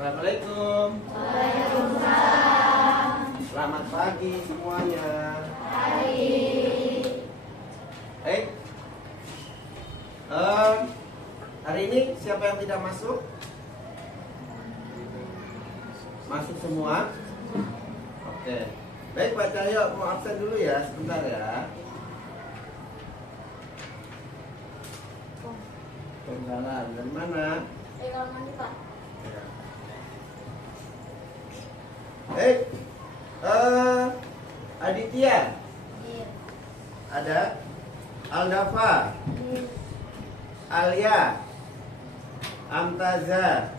Assalamualaikum. Waalaikumsalam. Selamat pagi semuanya. Pagi. Hari ini siapa yang tidak masuk? Masuk semua? Oke. Baik Pak Cahyo, mau absen dulu ya, sebentar ya. Penggalan, dari mana? Kamar mandi, Pak. Aditya, Iya. ada Aldafa, Iya. Alia, Amtaza,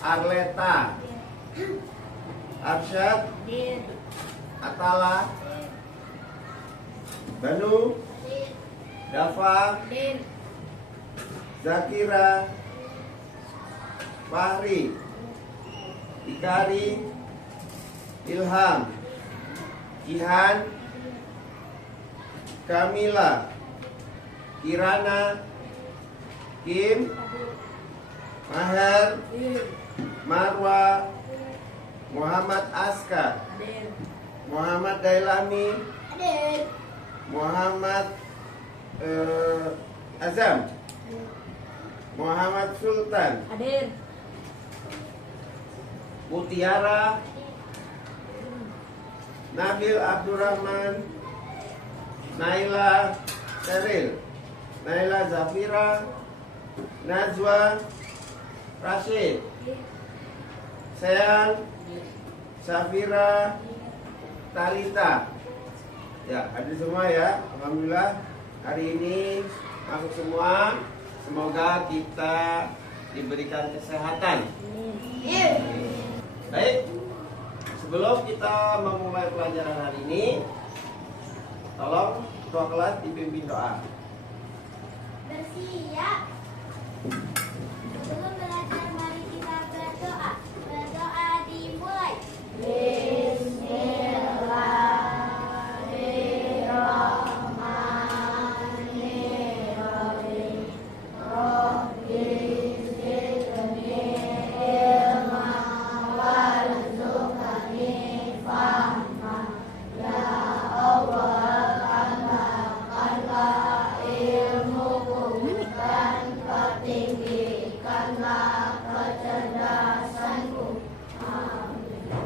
Arleta, Arsyad, Iya. Atala, Banu, Dafa, Din. Zakira, Fahri, Ikari, Ilham, Ihan, Kamila, Kirana, Kim, Maher, Marwa, Muhammad Aska, Din. Muhammad Dailami, Din. Muhammad Azam, Muhammad Sultan, Hadir. Mutiara, Nabil Abdurrahman, Naila Seril, Naila Zafira, Najwa, Rashid, Sean, Safira, Talita. Ya, hadir semua ya. Alhamdulillah hari ini masuk semua. Semoga kita diberikan kesehatan. Iya. Baik, sebelum kita memulai pelajaran hari ini, tolong ketua kelas dipimpin doa. Bersiap. Sebelum belajar, mari kita berdoa. Berdoa dimulai. Bismillahirrahmanirrahim. Rabbi zidni ilma warzuqni fahma. Ya Allah, tambahkanlah ilmuku dan pertinggikanlah kecerdasanku. Amin.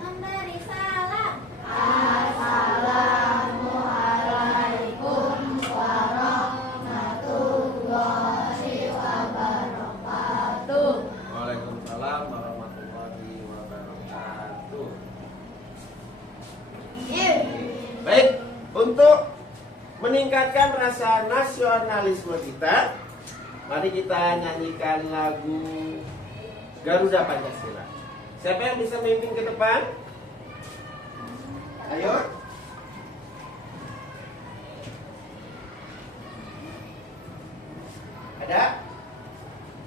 Memberi salam. Assalamualaikum warahmatullahi wabarakatuh. Waalaikumsalam warahmatullahi wabarakatuh. Baik, untuk meningkatkan rasa nasionalisme kita, mari kita nyanyikan lagu Garuda Pancasila. Siapa yang bisa memimpin ke depan? Ayo. Ada?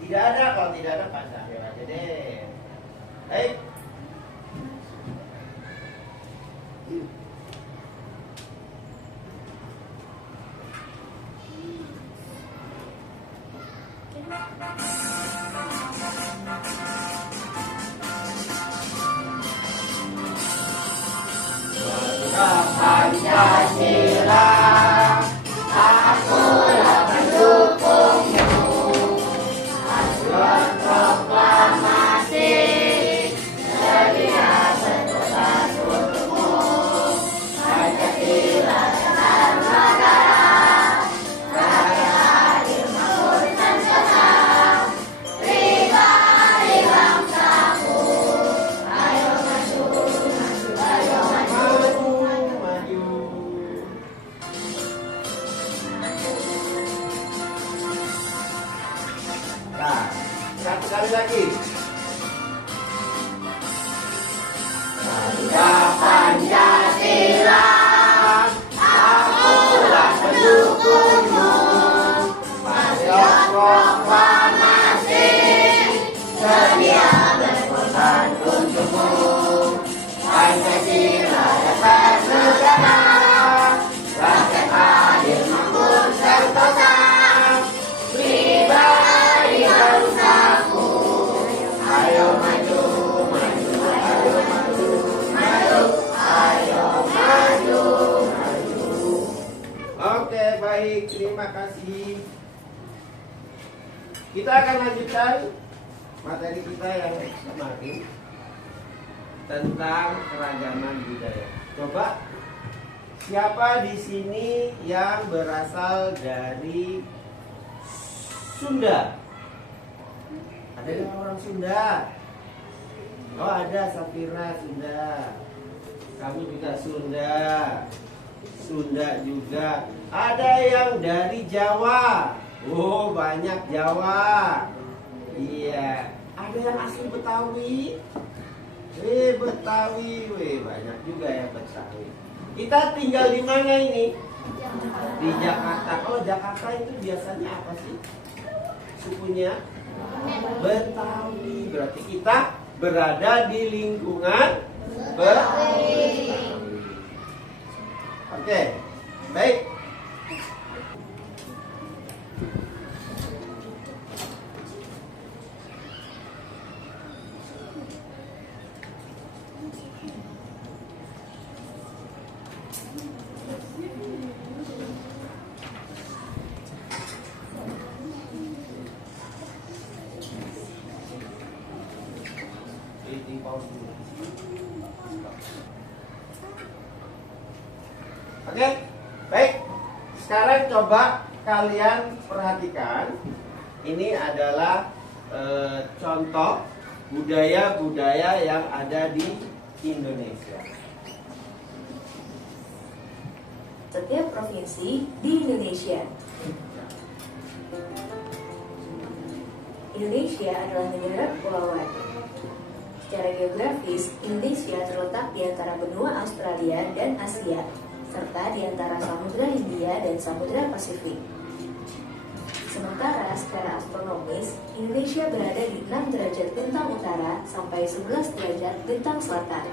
Tidak ada. Kalau tidak ada, Pak Cahyo aja deh. Baik. Pancasila, akulah pendukungmu. Ajuan proklamasi, sedia berkorban untukmu. Pancasila dan negara, rakyat adil makmur dan senang. Pribadi bangsaku, ayo maju, maju, ayo maju. Nah, satu kali lagi. Garuda Pancasila, akulah pendukungmu. Patriot proklamasi, sedia berkorban untukmu. Pancasila dasar negara, rakyat adil makmur sentosa. Pribadi bangsaku, ayo maju. Kita akan lanjutkan materi kita yang kemarin tentang keragaman budaya. Coba siapa di sini yang berasal dari Sunda? Ada yang orang Sunda? Oh, ada Safira Sunda. Kamu juga Sunda. Sunda juga. Ada yang dari Jawa. Oh, banyak Jawa. Iya. Ada yang asli Betawi. Betawi. Banyak juga yang Betawi. Kita tinggal di mana ini? Di Jakarta. Oh, Jakarta itu biasanya apa sih? Sukunya Betawi. Berarti kita berada di lingkungan Betawi. Oke, baik. Oke, baik. Sekarang coba kalian perhatikan. Ini adalah contoh budaya-budaya yang ada di Indonesia. Setiap provinsi di Indonesia. Indonesia adalah negara kepulauan. Secara geografis, Indonesia terletak di antara benua Australia dan Asia, serta di antara Samudra Hindia dan Samudra Pasifik. Sementara secara astronomis, Indonesia berada di 6 derajat bintang utara sampai 11 derajat bintang selatan,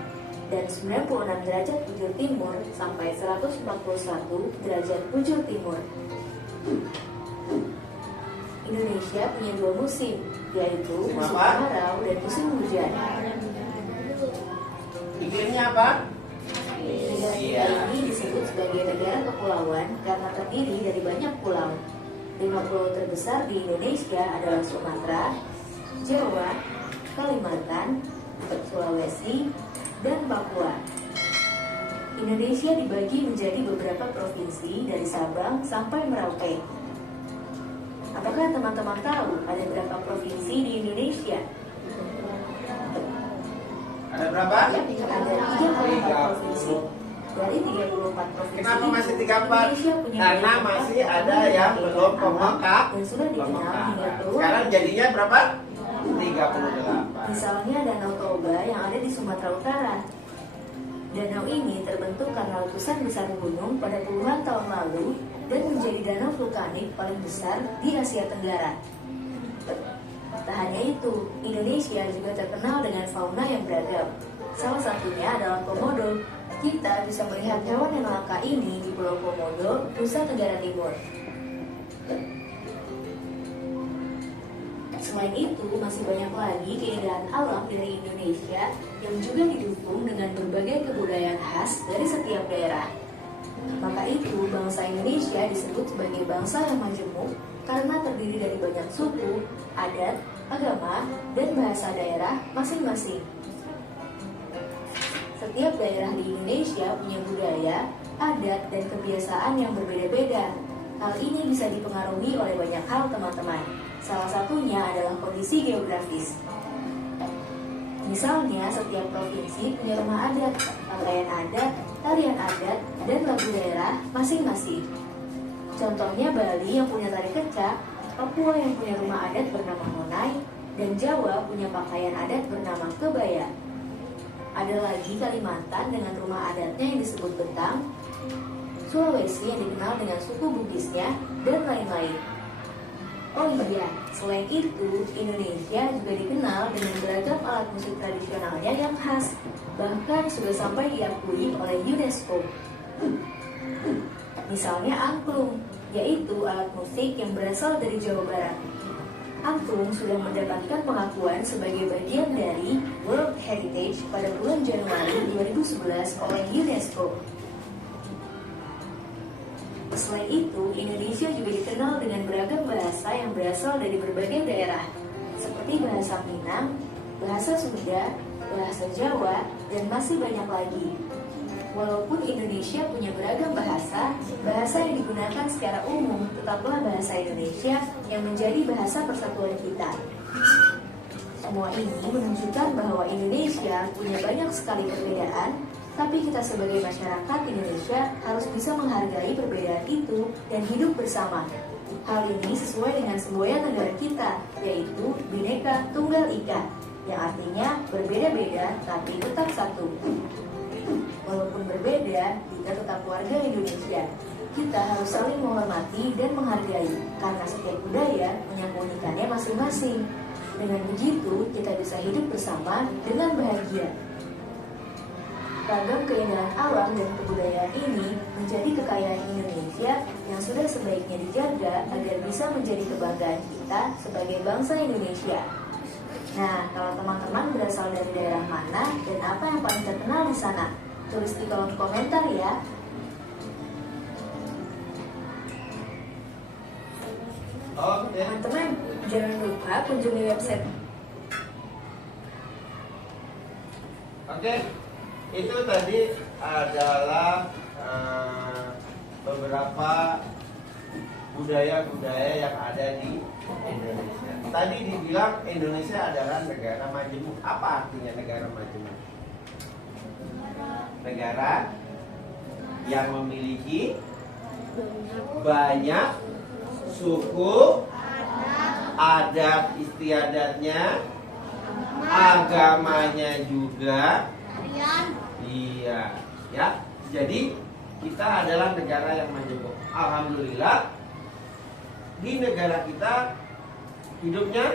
dan 96 derajat bujur timur sampai 141 derajat bujur timur. Indonesia punya 2 musim, yaitu musim kemarau dan musim hujan. Iklimnya apa? Negara ini disebut sebagai negara kepulauan karena terdiri dari banyak pulau. 5 pulau terbesar di Indonesia adalah Sumatera, Jawa, Kalimantan, Sulawesi, dan Papua. Indonesia dibagi menjadi beberapa provinsi dari Sabang sampai Merauke. Apakah teman-teman tahu ada berapa provinsi di Indonesia? Ada berapa? Ada 34 provinsi. Dari 34 provinsi Kenapa masih itu, 34? Indonesia punya Karena banyak masih tempat ada yang yang memiliki belum alam pemekak. dan sudah dikenal hingga keluar. Sekarang jadinya berapa? 38. Misalnya Danau Toba yang ada di Sumatera Utara. Danau ini terbentuk karena letusan besar gunung pada puluhan tahun lalu dan menjadi danau vulkanik paling besar di Asia Tenggara. Tak hanya itu, Indonesia juga terkenal dengan fauna yang beragam. Salah satunya adalah komodo. Kita bisa melihat hewan yang langka ini di Pulau Komodo, Nusa Tenggara Timur. Selain itu, masih banyak lagi keindahan alam dari Indonesia yang juga didukung dengan berbagai kebudayaan khas dari setiap daerah. Maka itu, bangsa Indonesia disebut sebagai bangsa yang majemuk karena terdiri dari banyak suku, adat, agama, dan bahasa daerah masing-masing. Setiap daerah di Indonesia punya budaya, adat, dan kebiasaan yang berbeda-beda. Hal ini bisa dipengaruhi oleh banyak hal, teman-teman. Salah satunya adalah kondisi geografis. Misalnya, setiap provinsi punya rumah adat, pakaian adat, tarian adat, dan lagu daerah masing-masing. Contohnya Bali yang punya tari kecak, Papua yang punya rumah adat bernama Monai, dan Jawa punya pakaian adat bernama kebaya. Ada lagi Kalimantan dengan rumah adatnya yang disebut betang, Sulawesi yang dikenal dengan suku Bugisnya, dan lain-lain. Oh iya, selain itu, Indonesia juga dikenal dengan beragam alat musik tradisionalnya yang khas, bahkan sudah sampai diakui oleh UNESCO. Misalnya angklung, yaitu alat musik yang berasal dari Jawa Barat. Angklung sudah mendapatkan pengakuan sebagai bagian dari World Heritage pada bulan Januari 2011 oleh UNESCO. Selain itu, Indonesia juga dikenal dengan beragam bahasa yang berasal dari berbagai daerah, seperti bahasa Minang, bahasa Sunda, bahasa Jawa, dan masih banyak lagi. Walaupun Indonesia punya beragam bahasa, bahasa yang digunakan secara umum tetaplah bahasa Indonesia yang menjadi bahasa persatuan kita. Semua ini menunjukkan bahwa Indonesia punya banyak sekali perbedaan, tapi kita sebagai masyarakat Indonesia harus bisa menghargai perbedaan itu dan hidup bersama. Hal ini sesuai dengan semboyan negara kita, yaitu Bhinneka Tunggal Ika, yang artinya berbeda-beda tapi tetap satu. Walaupun berbeda, kita tetap warga Indonesia. Kita harus saling menghormati dan menghargai, karena setiap budaya punya keunikannya masing-masing. Dengan begitu, kita bisa hidup bersama dengan bahagia. Ragam keindahan alam dan kebudayaan ini menjadi kekayaan Indonesia yang sudah sebaiknya dijaga agar bisa menjadi kebanggaan kita sebagai bangsa Indonesia. Nah, kalau teman-teman berasal dari daerah mana dan apa yang paling terkenal di sana? Tulis di kolom komentar ya. Oke. Teman-teman, jangan lupa kunjungi website. Oke. Itu tadi adalah beberapa budaya-budaya yang ada di Indonesia. Tadi dibilang Indonesia adalah negara majemuk. Apa artinya negara majemuk? Negara yang memiliki banyak suku, adat istiadatnya, agamanya juga. Iya, ya. Jadi kita adalah negara yang majemuk. Alhamdulillah di negara kita hidupnya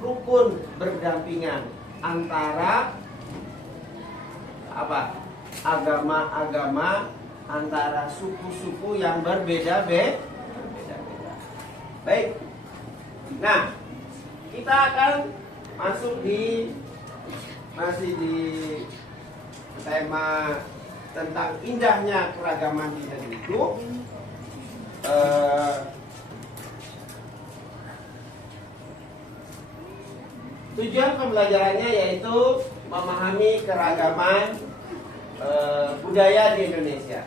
rukun berdampingan antara agama-agama, antara suku-suku yang berbeda-beda. Baik. Nah, kita akan masuk masih di tema tentang indahnya keragaman di negeri itu. Tujuan pembelajarannya yaitu memahami keragaman budaya di Indonesia.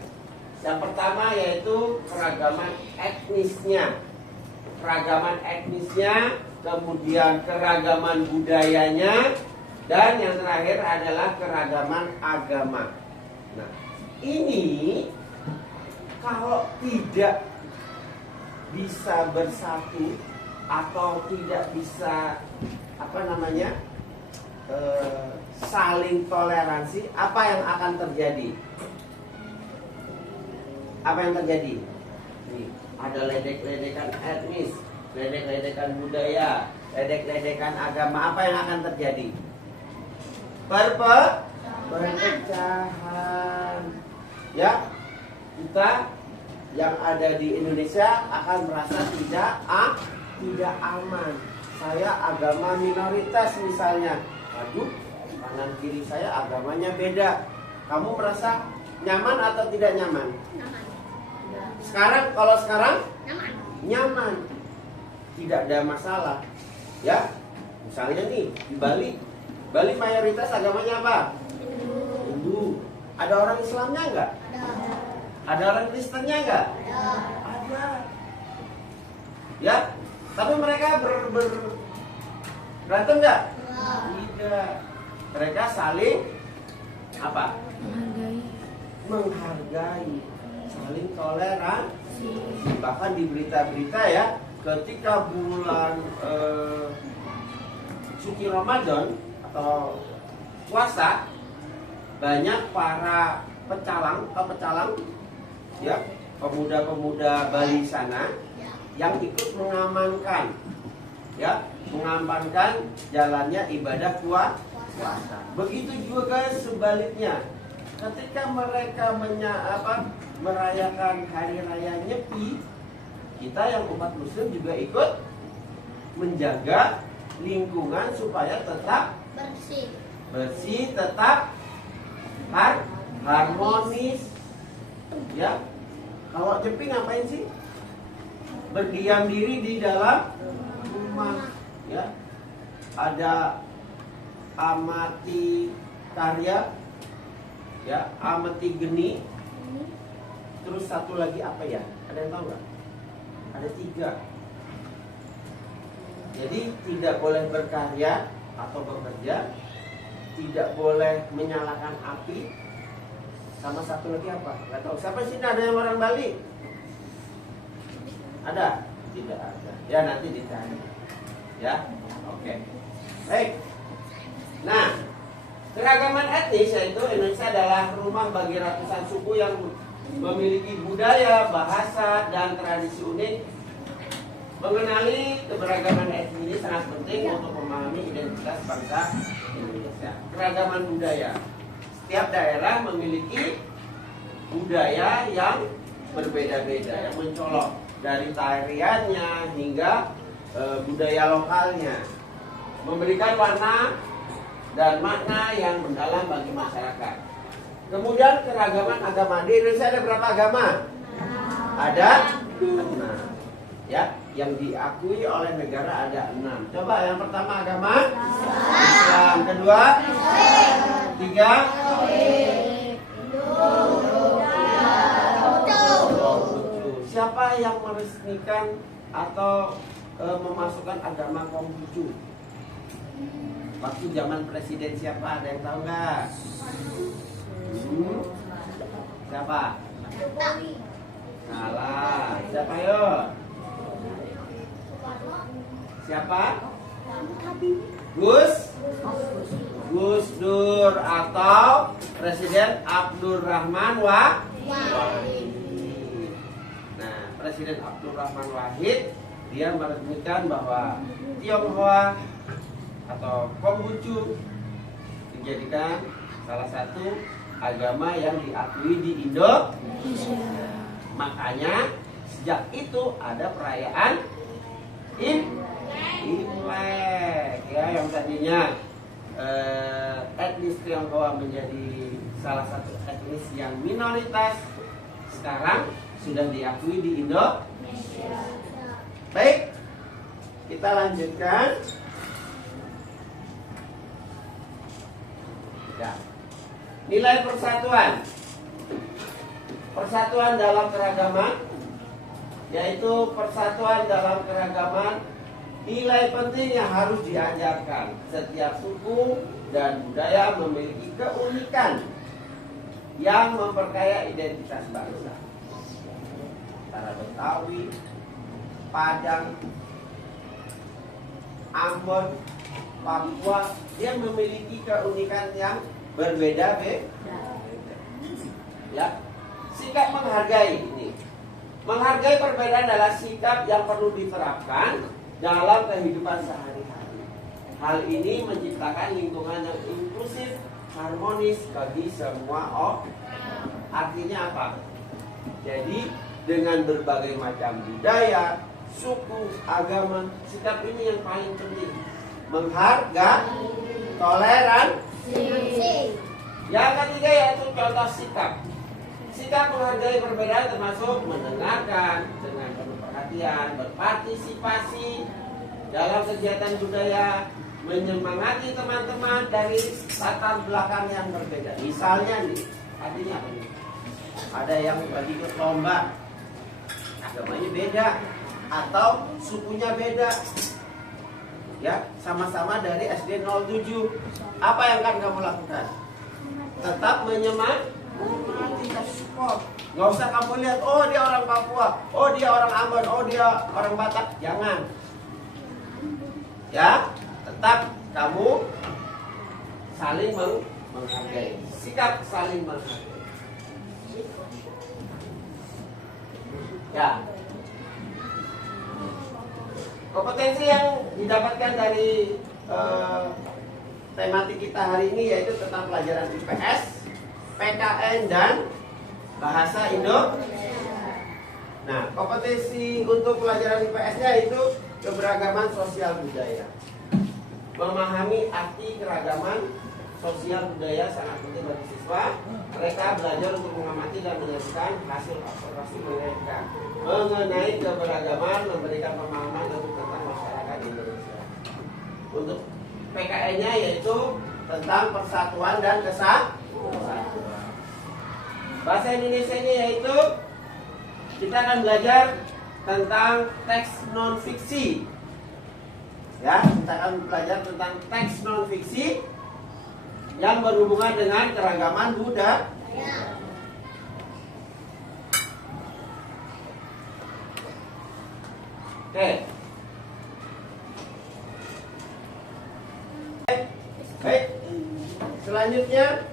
Yang pertama yaitu keragaman etnisnya. Keragaman etnisnya, kemudian keragaman budayanya, dan yang terakhir adalah keragaman agama. Nah, ini kalau tidak bisa bersatu atau tidak bisa saling toleransi, apa yang akan terjadi? Apa yang terjadi? Nih, ada ledek-ledekan etnis, ledek-ledekan budaya, ledek-ledekan agama. Apa yang akan terjadi? Perpecahan. Ya, kita yang ada di Indonesia akan merasa tidak aman. Saya agama minoritas misalnya. Aduh, kanan kiri saya agamanya beda. Kamu merasa nyaman atau tidak nyaman? Kalau sekarang nyaman. Tidak ada masalah. Ya. Misalnya nih di Bali mayoritas agamanya apa? Hindu. Ada orang Islamnya enggak? Ada orang Kristennya enggak? Ada. Ya. Tapi mereka berantem enggak? Tidak. Mereka saling menghargai, saling toleransi. Bahkan di berita-berita ya, ketika bulan suci Ramadan atau puasa, banyak para pecalang ya, pemuda-pemuda Bali sana yang ikut mengamankan jalannya ibadah puasa. Begitu juga sebaliknya, ketika mereka merayakan hari raya Nyepi, kita yang umat Muslim juga ikut menjaga lingkungan supaya tetap bersih, tetap harmonis, ya. Kalau Jeping ngapain sih? Berdiam diri di dalam rumah, ya. Ada amati karya, ya, amati geni. Terus satu lagi apa ya? Ada yang tahu nggak? Ada 3. Jadi tidak boleh berkarya atau bekerja, tidak boleh menyalakan api, sama satu lagi apa? Nggak tahu. Siapa sih ada yang orang Bali? Ada? Tidak ada. Ya nanti dicari. Ya, oke. Baik. Nah, keragaman etnis yaitu Indonesia adalah rumah bagi ratusan suku yang memiliki budaya, bahasa, dan tradisi unik. Mengenali keberagaman etnis ini sangat penting untuk memahami identitas bangsa Indonesia. Keragaman budaya. Setiap daerah memiliki budaya yang berbeda-beda, yang mencolok dari tariannya hingga budaya lokalnya, memberikan warna dan makna yang mendalam bagi masyarakat. Kemudian keragaman agama. Di Indonesia ada berapa agama? Ada 6. Ya, yang diakui oleh negara ada 6. Coba yang pertama agama Islam, kedua 3 Siapa yang meresmikan atau memasukkan agama Konghucu? Waktu zaman presiden siapa? Ada yang tahu nggak? Siapa? Salah. Siapa yo? Siapa? Gus Dur atau Presiden Abdurrahman Wahid. Nah, Presiden Abdurrahman Wahid dia meresmikan bahwa Tionghoa atau Konghucu dijadikan salah satu agama yang diakui di Indonesia. Makanya sejak itu ada perayaan Imlek, ya, yang tadinya etnis Tionghoa menjadi salah satu etnis yang minoritas, sekarang sudah diakui di Indonesia. Baik, kita lanjutkan. Ya. Nilai persatuan. Persatuan dalam keragaman, yaitu persatuan dalam keragaman, nilai penting yang harus diajarkan. Setiap suku dan budaya memiliki keunikan yang memperkaya identitas bangsa. Antara Betawi, Padang, Ambon, Papua, dia memiliki keunikan yang berbeda-beda. Ya, sikap menghargai ini. Menghargai perbedaan adalah sikap yang perlu diterapkan dalam kehidupan sehari-hari. Hal ini menciptakan lingkungan yang inklusif, harmonis bagi semua orang. Artinya apa? Jadi dengan berbagai macam budaya, suku, agama, sikap ini yang paling penting. Menghargai, toleransi. Yang ketiga yaitu contoh sikap. Sikap menghargai perbedaan termasuk mendengarkan dengan penuh perhatian, berpartisipasi dalam kegiatan budaya, menyemangati teman-teman dari latar belakang yang berbeda. Misalnya nih, artinya apa nih? Ada yang lagi ikut lomba, agamanya beda atau sukunya beda. Ya, sama-sama dari SD 07. Apa yang akan kamu lakukan? Tetap menyemangati, support. Gak usah kamu lihat, oh dia orang Papua, oh dia orang Ambon, oh dia orang Batak. Jangan. Ya, tetap kamu saling menghargai. Sikap saling menghargai. Ya. Kompetensi yang didapatkan dari tematik kita hari ini yaitu tentang pelajaran IPS, PKN dan bahasa Indonesia. Nah, kompetensi untuk pelajaran IPS-nya itu keberagaman sosial budaya. Memahami arti keragaman sosial budaya sangat penting bagi siswa. Mereka belajar untuk mengamati dan menyaksikan hasil observasi mereka mengenai keberagaman, memberikan pemahaman tentang masyarakat Indonesia. Untuk PKN-nya yaitu tentang persatuan dan kesatuan. Bahasa Indonesia-nya yaitu kita akan belajar tentang teks non fiksi. Ya, kita akan belajar tentang teks non fiksi yang berhubungan dengan keragaman budaya. Oke. Baik. Selanjutnya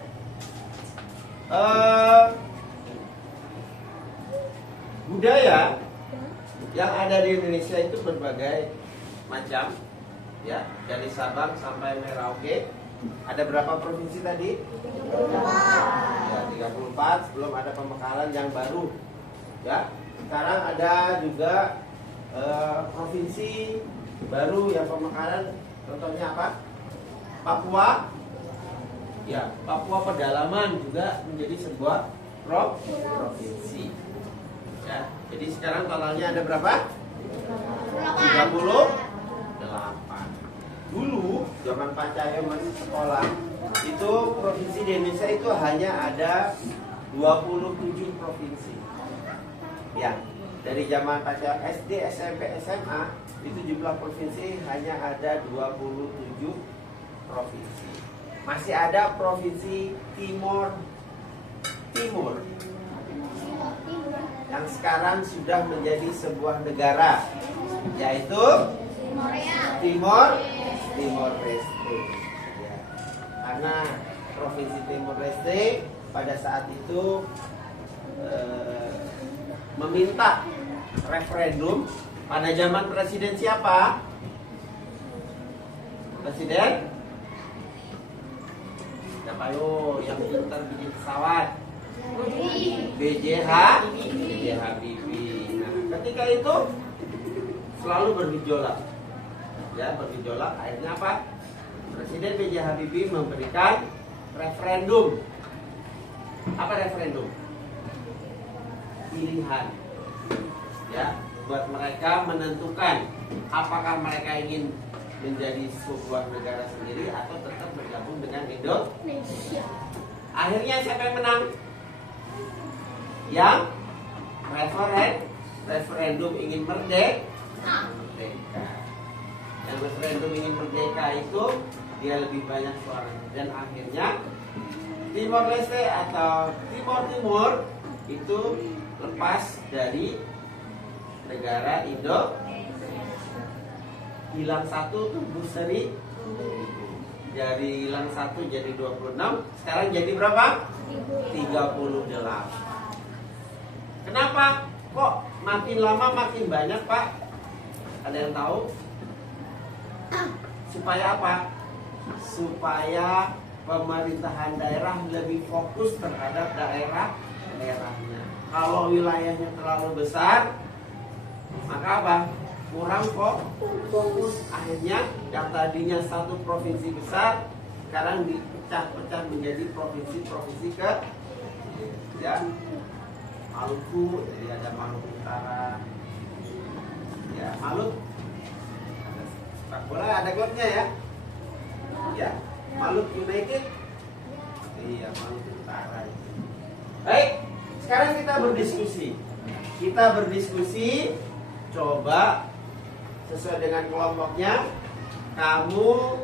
budaya yang ada di Indonesia itu berbagai macam, ya, dari Sabang sampai Merauke. Ada berapa provinsi tadi? 34. Ya, 34. Belum ada pemekaran yang baru. Ya, sekarang ada juga provinsi baru yang pemekaran. Contohnya apa? Papua. Ya, Papua Pedalaman juga menjadi sebuah provinsi. Ya, jadi sekarang totalnya ada berapa? 38. Dulu zaman Pak Cahyo masih sekolah, itu provinsi di Indonesia itu hanya ada 27 provinsi. Ya, dari zaman Pak Cahyo SD, SMP, SMA itu jumlah provinsi hanya ada 27 provinsi. Masih ada provinsi Timur yang sekarang sudah menjadi sebuah negara, yaitu Timor Leste. Ya. Karena provinsi Timor Leste pada saat itu meminta referendum pada zaman presiden siapa? Presiden siapa yo yang pintar bikin pesawat? B.J. Habibie. Nah, ketika itu selalu bergejolak. Ya, bergejolak. Akhirnya apa? Presiden B.J. Habibie memberikan referendum. Apa referendum? Pilihan. Ya, buat mereka menentukan apakah mereka ingin menjadi sebuah negara sendiri atau tetap bergabung dengan Indonesia. Akhirnya siapa yang menang? Yang referendum ingin merdeka. Yang referendum ingin merdeka itu dia lebih banyak suaranya, dan akhirnya Timor Leste atau Timur itu lepas dari negara Indonesia. Hilang satu tumbuh seri. Dari hilang satu jadi 26. Sekarang jadi berapa? 38. Kenapa? Kok makin lama makin banyak, Pak? Ada yang tahu? Supaya apa? Supaya pemerintahan daerah lebih fokus terhadap daerahnya. Kalau wilayahnya terlalu besar, maka apa? Kurang fokus. Akhirnya yang tadinya satu provinsi besar sekarang dipecah-pecah menjadi provinsi-provinsi ke, ya, Maluku, jadi ada Maluku Utara, ya, Maluku. Sepak bola ada klubnya ya, ya, Maluku United, iya, Maluku Utara. Baik, sekarang kita berdiskusi. Coba sesuai dengan kelompoknya, kamu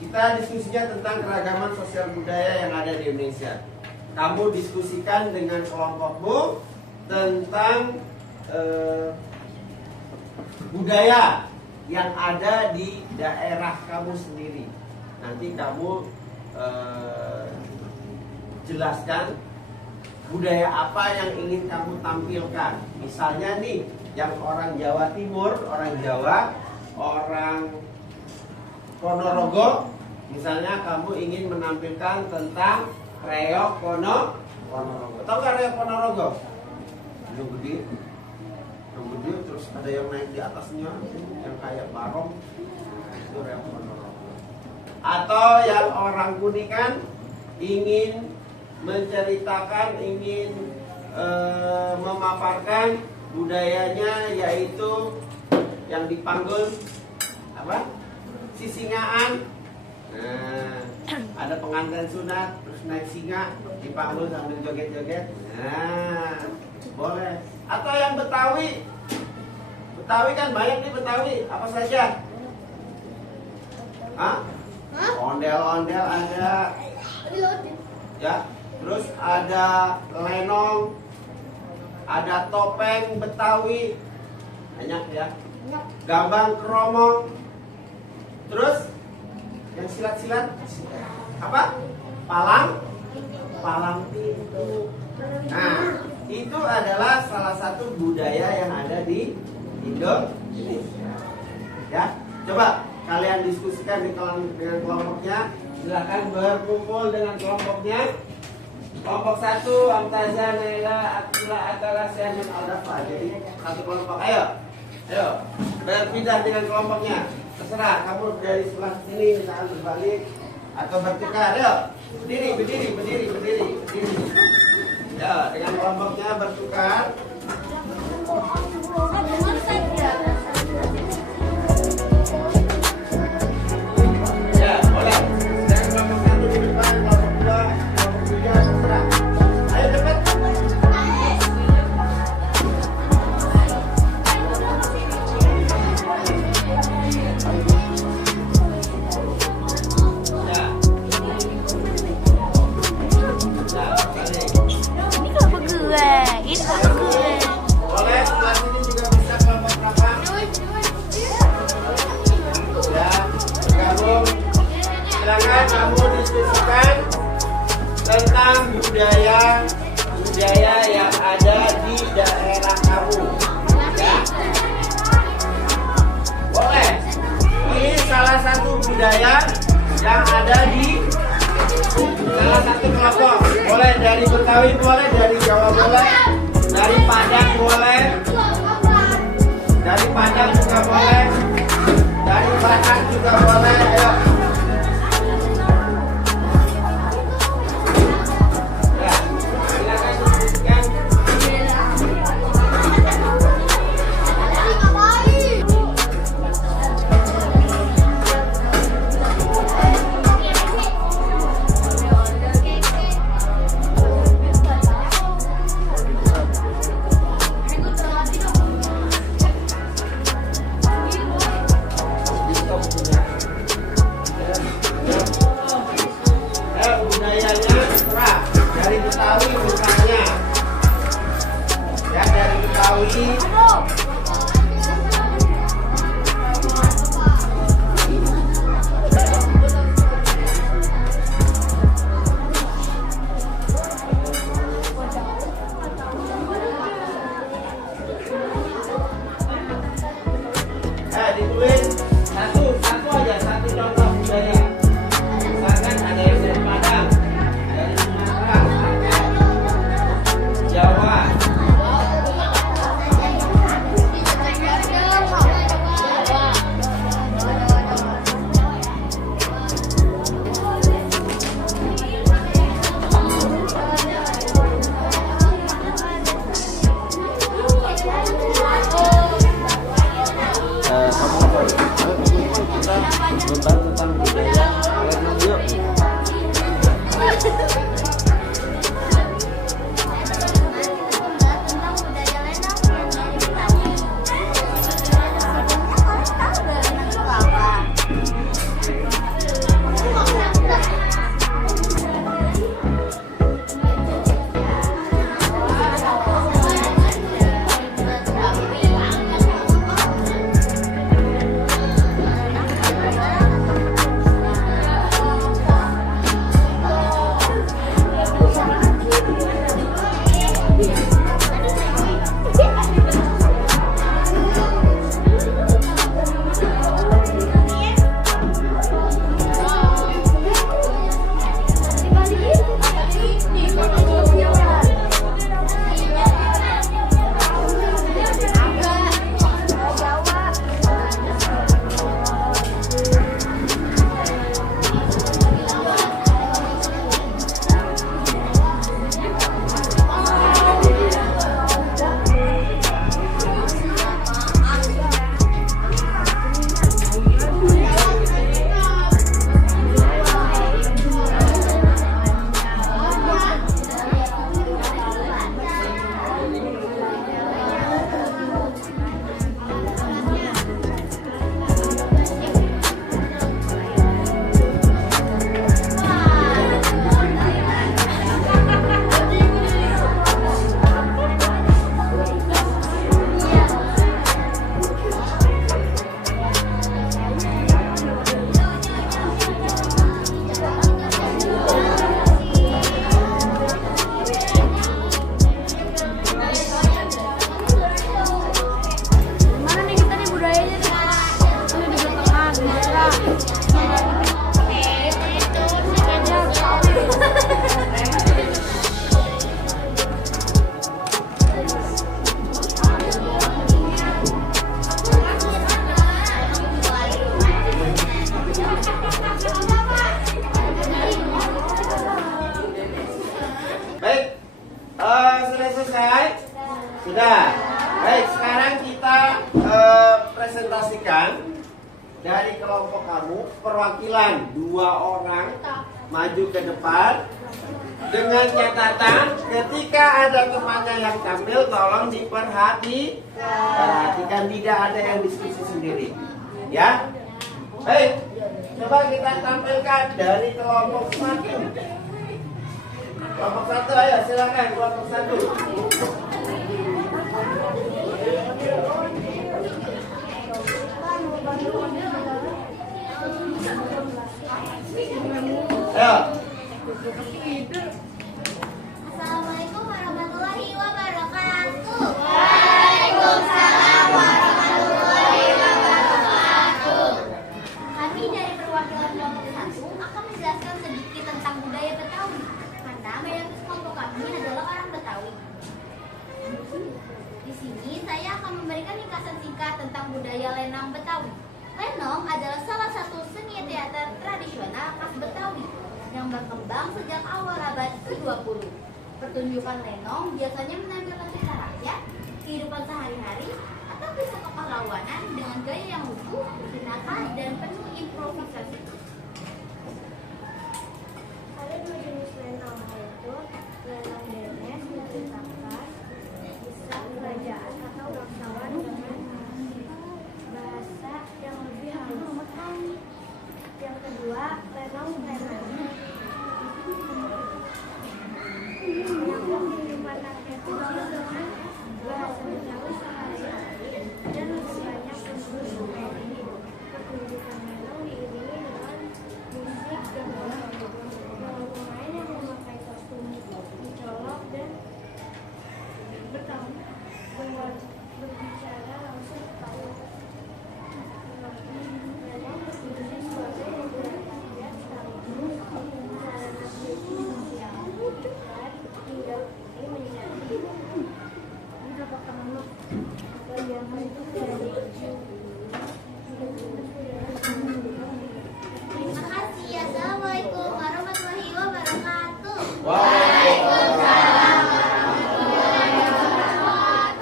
kita diskusinya tentang keragaman sosial budaya yang ada di Indonesia. Kamu diskusikan dengan kelompokmu tentang budaya yang ada di daerah kamu sendiri. Nanti kamu jelaskan budaya apa yang ingin kamu tampilkan. Misalnya nih, yang orang Jawa Timur, orang Jawa, orang Ponorogo, misalnya kamu ingin menampilkan tentang reok Ponorogo. Tahu kan reok Ponorogo? Yang gede terus ada yang naik di atasnya, yang kayak barong, itu reok Ponorogo. Atau yang orang Kuningan ingin menceritakan, ingin memaparkan budayanya, yaitu yang dipanggul apa? Sisingaan. Nah, ada pengantin sunat terus naik singa dipanggul sambil joget-joget. Nah, boleh. Atau yang Betawi. Betawi kan banyak nih Betawi. Apa saja? Hah? Ondel-ondel ada. Ya, terus ada lenong, ada topeng Betawi, banyak ya. Gambang kromong. Terus yang silat-silat apa? Palang pintu. Nah, itu adalah salah satu budaya yang ada di Indonesia. Ya, coba kalian diskusikan dengan kelompoknya. Silakan berkumpul dengan kelompoknya. Kelompok 1, Amtaza, Naila, Akila, Atala, Syahin, Aldafa. Jadi satu kelompok. Ayo berpindah dengan kelompoknya. Terserah kamu dari sebelah sini misalnya berbalik atau bertukar. Ayo berdiri. Ya, dengan kelompoknya bertukar. Ya, boleh. Dengan kelompok 1 di depan, kelompok 2, kelompok 3, terserah. Ayo cepat. Boleh, sebelah sini juga bisa kelompok belakang. Ya, bergabung. Silakan kamu diskusikan tentang budaya yang ada di daerah kamu. Ya, boleh. Ini salah satu budaya yang ada di salah satu kelompok. Boleh dari Betawi, boleh dari Jawa, boleh dari Padang, boleh dari Padang juga boleh, dari Batak juga boleh. Ayo. Ya, silakan diskusikan. pastikan dari kelompok kamu perwakilan 2 orang maju ke depan dengan catatan ketika ada temannya yang tampil tolong perhatikan, tidak ada yang diskusi sendiri, ya. Baik, coba kita tampilkan dari kelompok 1. Kelompok 1, ayo silakan kelompok 1. Ayo. Assalamualaikum warahmatullahi wabarakatuh. Waalaikumsalam warahmatullahi wabarakatuh. Kami dari perwakilan kelompok 1 akan menjelaskan sedikit tentang budaya Betawi karena mayoritas kelompok kami adalah orang Betawi. Di sini saya akan memberikan ringkasan singkat tentang budaya lenong Betawi. Lenong adalah salah satu seni teater tradisional khas Betawi yang berkembang sejak awal abad ke-20. Pertunjukan lenong biasanya menampilkan kisah rakyat, kehidupan sehari-hari, atau kisah kepahlawanan dengan gaya yang lucu, bertinaka, dan penuh improvisasi. Ada 2 jenis lenong, yaitu lenong dermes menceritakan kisah kerajaan atau bangsawan dengan bahasa yang lebih halus. Yang kedua, lenong tenan menyambung kehidupan rakyat kecil dengan bahasa Betawi sehari-hari dan lebih banyak unsur komedi. Pertunjukan lenong diiringi dengan musik dan pemain yang memakai kostum mencolok dan berbicara langsung kepada lenong berfungsi sebagai hiburan rakyat sekaligus sarana sosial dan hingga kini menjadi bagian penting dari Terima kasih. Assalamualaikum warahmatullahi wabarakatuh. Waalaikumsalam.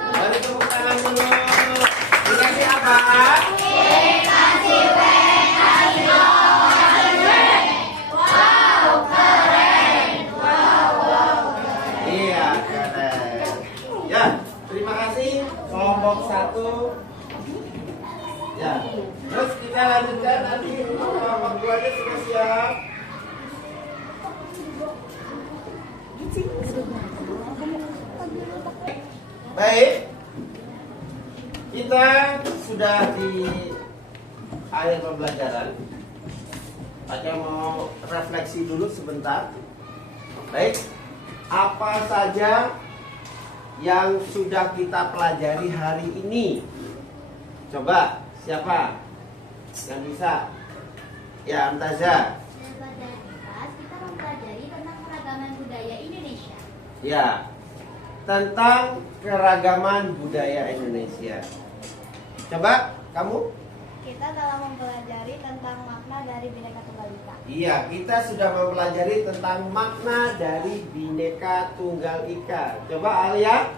Mari tepuk tangan dulu. Dikasih apa? Iya, keren. Ya, terima kasih kelompok 1. Ya, terus kita lanjutkan nanti kelompok 2-nya sudah siap. Baik, kita sudah di akhir pembelajaran. Saya mau refleksi dulu sebentar. Baik, apa saja yang sudah kita pelajari hari ini? Coba, siapa yang bisa? Ya, Amtaza. Dalam pelajaran kita mempelajari tentang keragaman budaya Indonesia. Ya, tentang keragaman budaya Indonesia. Coba, kamu? kita telah mempelajari tentang makna dari Bhinneka Tunggal Ika. Iya, kita sudah mempelajari tentang makna dari Bhinneka Tunggal Ika. Coba Alia.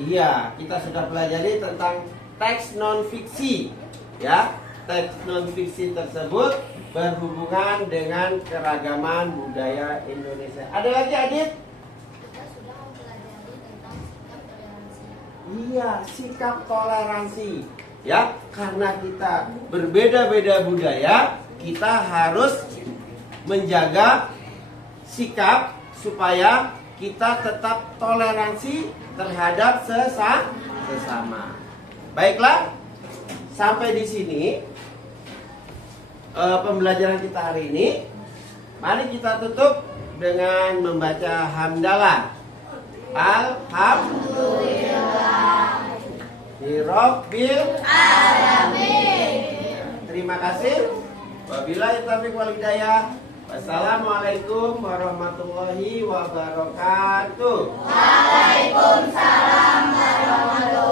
Iya, kita sudah pelajari tentang teks non-fiksi. Ya, teks non-fiksi tersebut berhubungan dengan keragaman budaya Indonesia. Ada lagi, Adit? Kita sudah mempelajari tentang sikap toleransi. Iya, sikap toleransi. Ya, karena kita berbeda-beda budaya, kita harus menjaga sikap supaya kita tetap toleransi terhadap sesama. Baiklah, sampai di sini pembelajaran kita hari ini. Mari kita tutup dengan membaca hamdalah. Alhamdulillah Rabbil alamin. Terima kasih. Wabillahi taufiq wal hidayah. Wassalamualaikum warahmatullahi wabarakatuh. Waalaikumsalam warahmatullahi